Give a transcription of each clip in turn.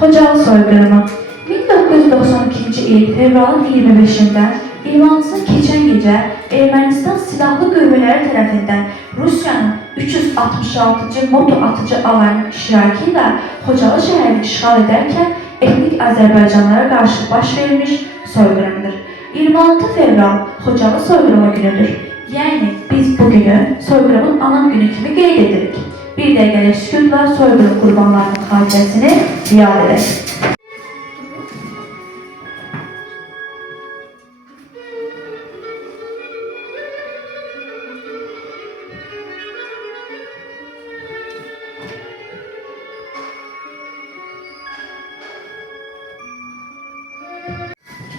Xocalı soyqırımı 1992-ci il fevralın 25-də İrvansın keçən gecə Ermənistan silahlı qüvvələri tərəfindən Rusiyanın 366-cı moto atıcı alayının iştirakı ilə Xocalı şəhərini işğal edərkən etnik Azərbaycanlara qarşı baş vermiş soyqırımdır. 26 fevral Xocalı soyqırımı günüdür. Yəni biz bu günü soyqırımın anam günü kimi qeyd edirik. Bir dəqiqəlik sükutla soyqırım qurbanlarının xatirəsini yad edək.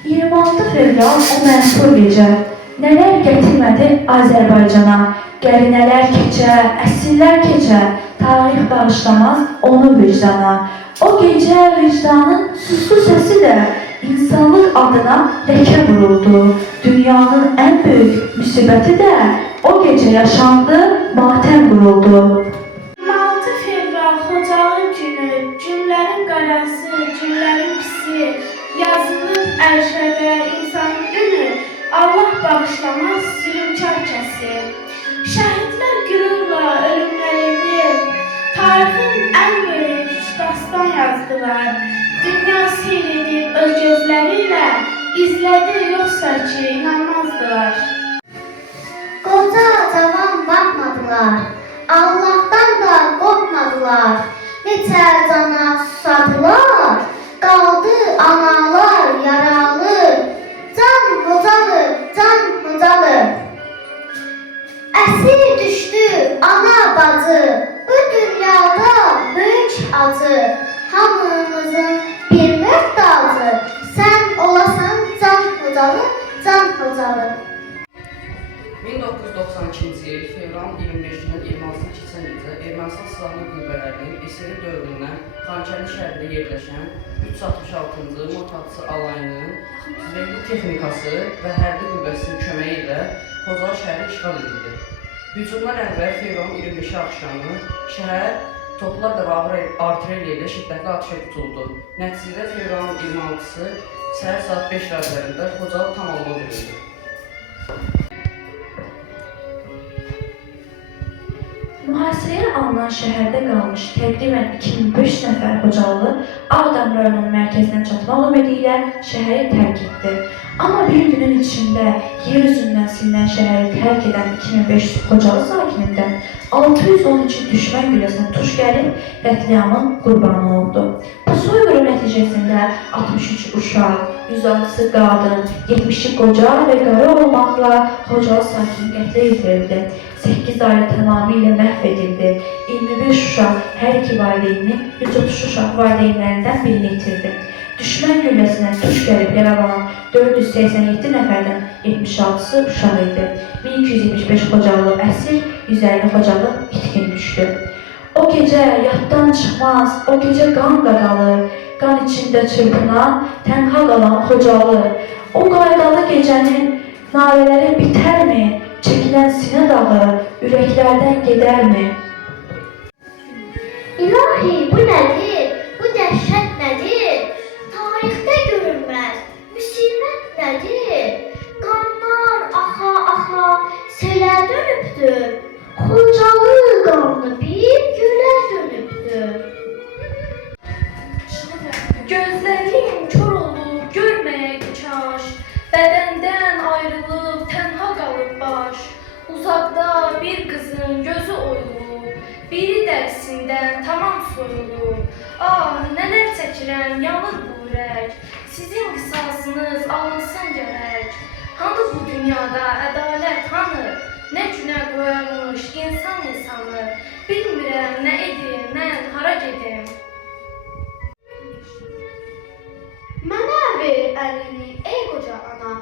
26 fevral o mənfur gecə, nələr gətirmədi Azərbaycana, qərinələr keçə, əsrlər keçə, tarix bağışlamaz onu vicdana. O gecə vicdanın suslu səsi də insanlıq adına ləkə vuruldu. Dünyanın ən böyük müsibəti də o gecə yaşandı, matəm quruldu. 26 fevral Xocalı günü, günlərin qarası, günlərin pisi, yazılır ərşədə insanın günü, Allah bağışlamaz zülümkar kəsi. Şəhidlər qürurla ölümlərini, tarixin ən böyük dastan yazdılar. Dünya seyr edib öz gözləriyle, izlədi yoxsa ki inanmazdılar. Qoca cavan baxmadılar, Allah'tan da qorxmadılar. Neçə cana susadılar, qaldı analar yaralı. Can Xocalı, can Xocalı. Əsir düşdü ana bacı, bu dünyada böyük acı. Hamımızın bir mörd dağcı, sən olasan can Xocalı, can Xocalı. 1992-ci il fevralın 25-dən 26-sına keçən gecə Ermənistan silahlı qüvvələrinin SSR dövründən Xankəndi şəhərində yerləşən 366-cı motatıcı alayının tüfəngli texnikası və hərbi qüvvəsinin köməyi ilə Xocalı şəhəri işğal edildi. Hücumdan əvvəl fevralın 25-i axşamı şəhər toplarla və ağır artilleriya ilə şiddətli atışa tutuldu. Nəticədə fevralın 26-sı səhər saat 5 radələrində Xocalı tam alma büründü. Mühasirəyə alınan şəhərdə qalmış təqribən 2500 nəfər Xocalı Ağdam rayonunun mərkəzinə çatmaq ümidi ilə şəhəri tərk etdi. Amma bir günün içində yer üzündən silinən şəhəri tərk edən 2500 Xocalı sakinindən 613 düşmən gülləsinə tuş gəlib qətliamın qurbanı oldu. Bu soyqırım nəticəsində 63 uşaq, 106-sı qadın, 70-i qoca və qarı olmaqla Xocalı sakini qətlə yetirildi. 8 ailə tamamilə məhv edildi. 21 uşaq hər iki valideynini, 130 uşaq valideynlərindən birini itirdi. Düşmən gülləsinə tuş gəlib yaralanan 487 nəfərdən 76-sı uşaq idi. 1275 Xocalı əsir, 150 Xocalı itkin düşdü. O gecə yaddan çıxmaz, o gecə qan qadalı, qan içində çırpınan, tənha qalan Xocalı. O qaydalı gecənin nalələri bitərmi? Çəkilən sinə dağı ürəklərdən gedərmi? İlahi, bu nədir? Bu dəhşət nədir? Tarixdə görünməz müsibət nədir? Qanlar axa-axa selə dönübdür. Xocalı qanlı bir gülə dönübdür. Gözlerim kör olub, görməyək kaş, bədəndən ayrılıb, tənha qalıb baş. Uzaqda bir qızın gözü oyulub, biri dərsindən tamam soyulub. Ah, nələr çəkirəm, yanır bu ürək, sizin qisasınız alınsın gərək. Hanı bu dünyada ədalət, hanı? Nə günə qoyarmış insan insanı? Bilmirəm, nə edim, mən hara gedim? Mənə ver əlini, ey qoca ana,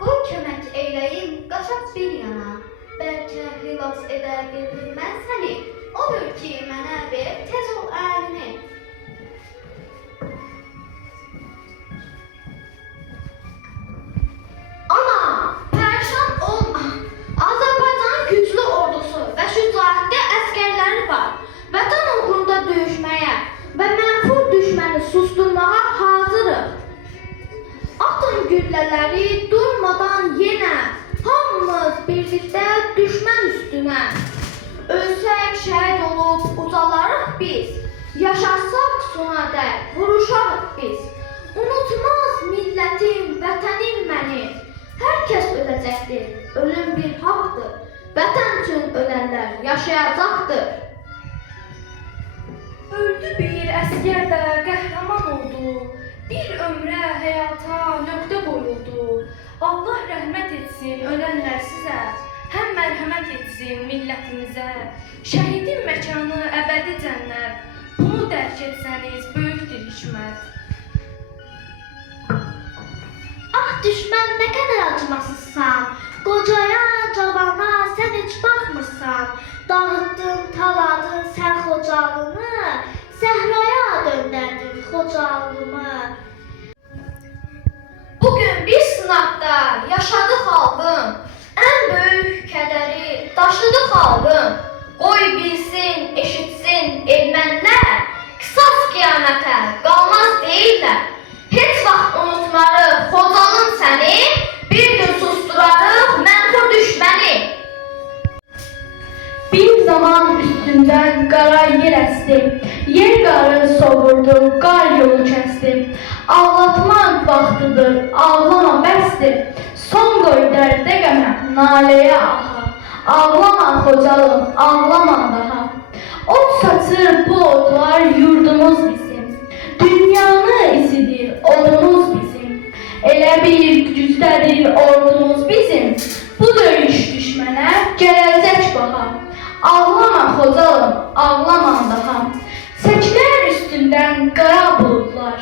qoy kömək eyləyim, qaçaq bir yana. Bəlkə xilas edər bildim mən səni, odur ki, mənə ver, tez ol əlini. Ana, pərişan olma, Azərbaycanın güclü ordusu və şücaətli əskərləri var. Vətən uğrunda döyüşməyə və mənfur düşməni susturmağa birlikdə düşmən üstünə. Ölsək şəhid olub ucalarıq biz, yaşarsaq sona dək vuruşarıq biz. Unutmaz millətim, vətənim məni, hər kəs öləcəkdir, ölüm bir haqdır. Vətən üçün ölənlər yaşayacaqdır. Öldü bir əsgər də qəhrəman oldu, bir ömrə, həyata nöqtə qoyuldu. Allah rəhmət etsin ölənlər sizə, həm mərhəmət etsin millətimizə. Şəhidin məkanı əbədi cənnət, bunu dərk etsəniz böyükdür hikmət. Ah düşmən nə qədər acımasızsan, qocaya, cavana sən heç baxmırsan. Dağıtdın, taladın sən Xocalını, səhraya döndərdin Xocalımı. Bugün bir sınaqda yaşadı xalqım, ən böyük kədəri daşıdı xalqım. Qoy bilsin, eşitsin ermənilər, qisas qiyamətə qalmaz deyirlər. Heç vaxt unutmarıq Xocalın səni, bir gün susturarıq mənfur düşməni. Bir zaman üstünden qara yer əsti, yer qarı sovurdu, qar yolu kəsdi. Ağlatmaq vaxtıdır, ağlama bəsdir, son qoy dərdə qəmə, naləyə aha. Ağlama Xocalım, ağlama daha. Ot saçır bu otlar yurdumuz bizim, dünyanı isidir odumuz bizim. Elə bir gücdədir ordumuz bizim, bu döyüş düşmənə gələcək baha. Ağlama Xocalım, ağlama daha. Çəkilər üstündən qara bulutlar,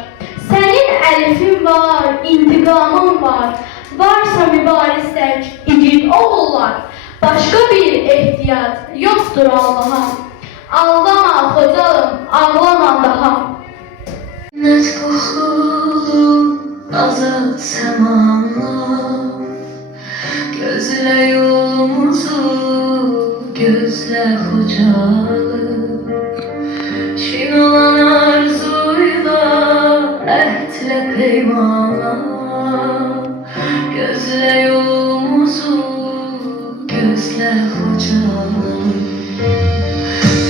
sənin əlifin var, intiqamın var. Varsa mübarizək, igid oğullar, başqa bir ehtiyac yoxdur Allaha. Ağlama Xocalım, ağlama daha. Cennet kokulu azat semanla, gözle yolumuzu, gözle Xocalım. Şin olan arzuyla, ehdle peymana, gözle yolumuzu, gözle Xocalım.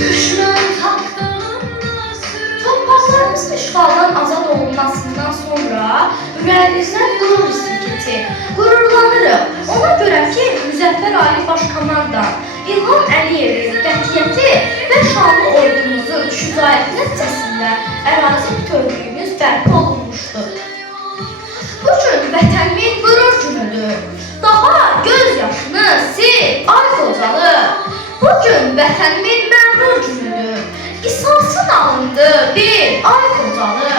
Düşman tapdağında sürü. Torpaqlarımızın işğaldan azad olunmasından sonra ürəyimizdən qürur hissi keçir. Qürurlanırıq. Ona görə ki, Müzəffər Ali Baş Komandan İlham Əliyevin qətiyyəti və şanlı ordumuzun şücaəti nəticəsində ərazi bütövlüyümüz bərpa olunmuşdur. Bu gün vətənimin qürur günüdür. Daha göz yaşını sil, ay Xocalı. Bu gün vətənimin məmnun günüdür. Qisasın alındı bir ay Xocalı.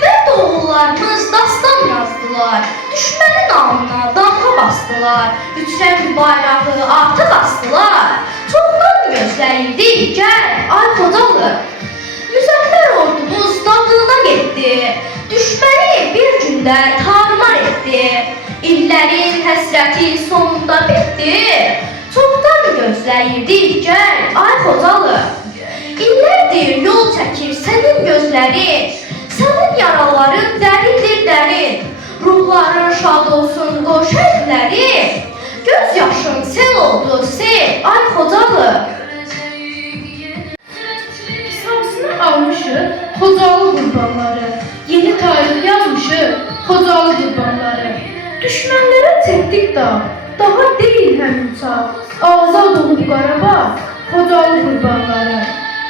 Və doğullarımız dastan yazdılar. Düşmənin alnına damğa bastılar. Üçrəngli bayrağı artıq astılar. Çoxdan gözləyirdik, gəl ay Xocalı. Müzəffər ordumuz dadına getdi. Düşməni bir gündə tarmar etdi. İllərin həsrəti sonunda bitdi. Çoxdan gözləyirdik, gəl ay Xocalı. İllərdir yol çəkir sənin gözlərin, sənin yaraların dərindir dərin. Ruhların şad olsun qoş əllərin, göz yaşın sel oldu sel ay Xocalı. Qisasını almışıq Xocalı qurbanları, yeni tarix yazmışıq Xocalı qurbanları. Düşmənlərə çəkdik da, daha deyil həm uçaq, azad olub Qarabağ, Xocalı qurbanları.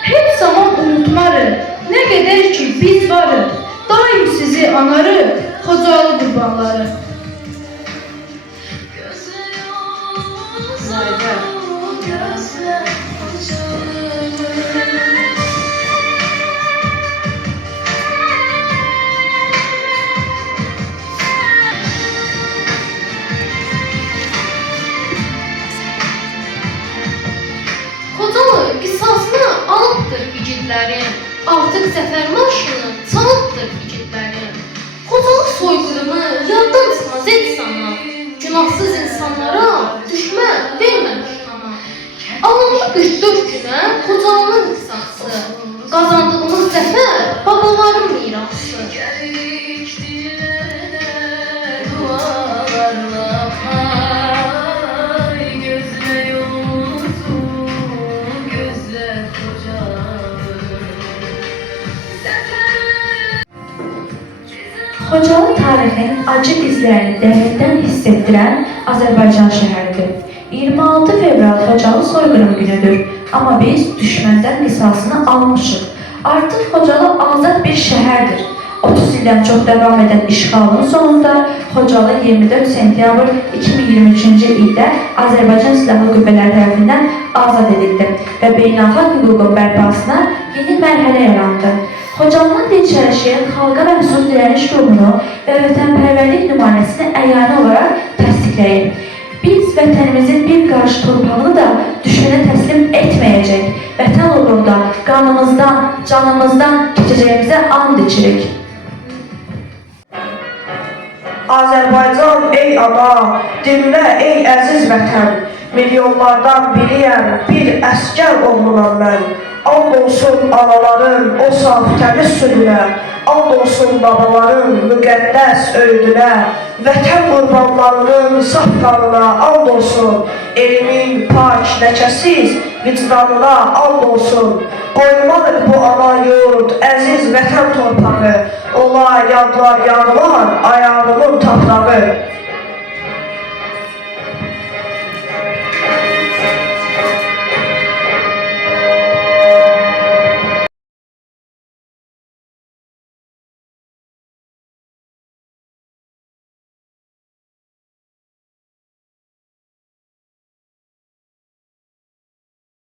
Heç zaman unutmarıq, nə qədər ki biz varıq, daim sizi anarıq, Xocalı qurbanları. Xocalı qisasını alıbdır igidlərin, artıq zəfər marşını çalıbdır igidlərin. Xocalı soyqırımı yaddan çıxmaz et sana, günahsız insanlara düşmən verməmiş ana. Alındı 44 günə Xocalının qisası, qazandığımız zəfər babaların mirası. Dualarla pay göz Xocalı tarixinin acı izlərini dərindən hiss etdirən Azərbaycan şəhəridir. 26 fevral Xocalı soyqırım günüdür. Amma biz düşməndən qisasını almışıq. Artıq Xocalı azad bir şəhərdir. 30 ildən çox davam edən işğalın sonunda Xocalı 24 sentyabr 2023-cü ildə Azərbaycan Silahlı Qüvvələri tərəfindən azad edildi və beynəlxalq hüququn bərpasına yeni mərhələ yarandı. Xocalının dinçərişin xalqa məxsus dirəniş ruhunu və vətənpərvərlik nümunəsini əyani olaraq təsdiqləyir. Biz vətənimizin bir qarış torpağını da düşmənə təslim etməyəcək, vətən uğrunda qanımızdan, canımızdan keçəcəyimizə and içirik. Azərbaycan ey ana, dinlə ey əziz vətən, milyonlardan biriyəm, bir əskər oğlunam mən. And olsun anaların o saf təmiz südünə, and olsun babaların müqəddəs öydünə, vətən qurbanlarının saf qanına and olsun, elimin pak, ləkəsiz vicdanına and olsun. Qoymadır bu ana yurd, əziz vətən torpağı, ola yadlar yağlar ayağımın toprağı.